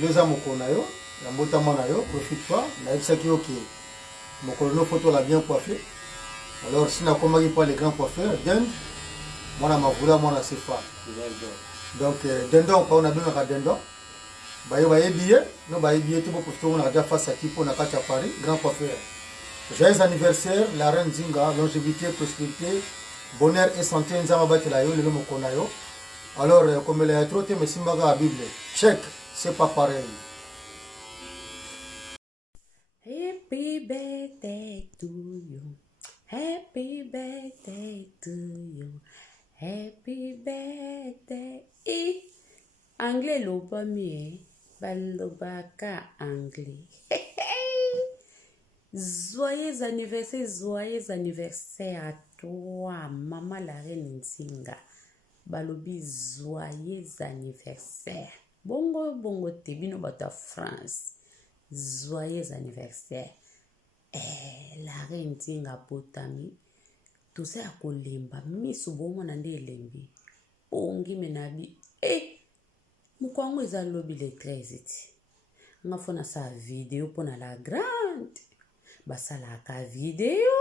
Leza mokona yo, la mbotama na yo, profite pas, na ebisaki yo ki mokolo no photo la bien coiffé. Alors si na komaki pas les grands coiffeurs, dinde, mwana mavula mwana sefa. Donc dindon on a bien ka dindon. Ba yo ba yebiye, no ba yebiye to pour to on a déjà face à qui pour na kati à Paris, grand coiffeur. Joyeux anniversaire, la reine Zinga, longévité, prospérité, bonheur et santé, nzama batela yo, lelo mokona yo. Alors, comme elle a trop mais simbaga la Bible, check, c'est pas pareil. Happy birthday to you. Happy birthday to you. Happy birthday. Anglais lo pas mieux. Balobaka anglais. Joyeux anniversaire à toi, maman la reine Nzinga. Balobi joyeux anniversaire. Bongo tebino bata France. Joyeux anniversaire. La reine Nzinga potami. Tout ça a kolemba. Misu bomo nande elembi. Pongi menabi. Mukwangu eza lobi le 13 iti. Nga fona sa video pona la grande. Basala ka video.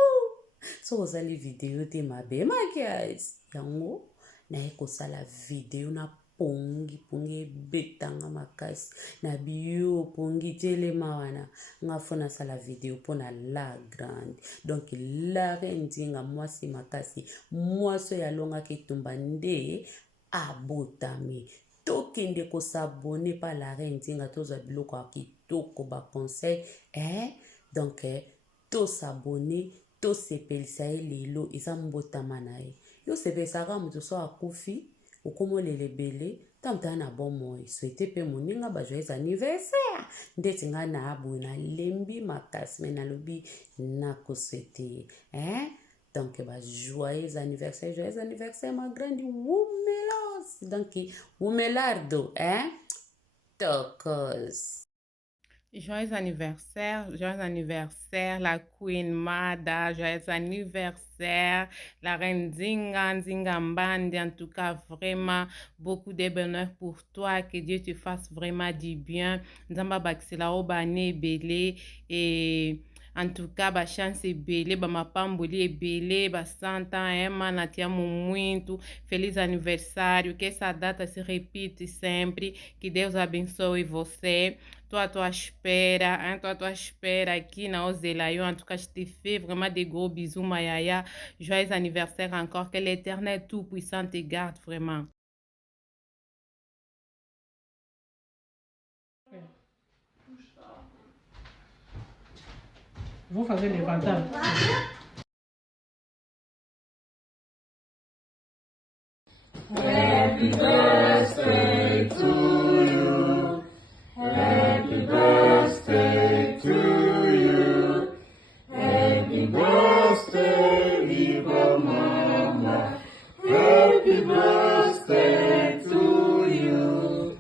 So ozali video te mabe makias. Yango na eko sala video na pongi betanga makasi na bio pongi telema wana nga fona sala video pona la grande. Donc la reine Nzinga mwasi makasi mwaso ya longa kitumba nde abotami. Tokende ko s'abonner pa la reine Nzinga toza biloko kitoko ba conseil donc to s'abonner to sepelisa lelo eza mbotama na ye. Yo sepesaka mutu so akufi okomolele bele tamta na bon moi souhaiter pe moninga ba joyeux anniversaire ndeti nga na abu na lembi makasi me na lobi na ko souhaiter donc ba joyeux anniversaire ma grande Wumelos donc Wumelardo tokos. Joyeux anniversaire, la Queen Mada, joyeux anniversaire, la reine Nzinga Mbandi, en tout cas vraiment beaucoup de bonheur pour toi, que Dieu te fasse vraiment du bien, Nzamba Baxila Obane Belé et en tout cas ba chance belé ba mapamboli belé ba santa manatia muito feliz aniversário, que essa data se repita sempre, que Deus abençoe você. Tô à tua espera, tô à tua espera aqui na Ozelaio. En tout cas, je te fais vraiment des gros bisous, Mayaya. Joyeux anniversaire encore. Que l'Éternel Tout-Puissant te garde vraiment. Vous faites les vantages. Happy birthday to you. Happy birthday to you. Happy birthday, little mama. Happy birthday to you.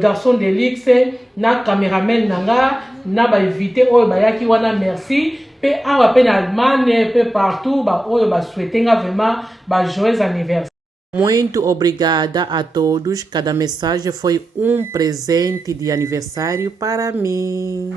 Garçon de l'X, na caméraman nanga, na ba invité oyo bayaki wana merci. Pe awa pe na Allemagne, pe partout, ba oyo ba souhaiter vraiment ba joyeux anniversaire. Muito obrigada a todos. Cada mensagem foi um presente de aniversário para mim.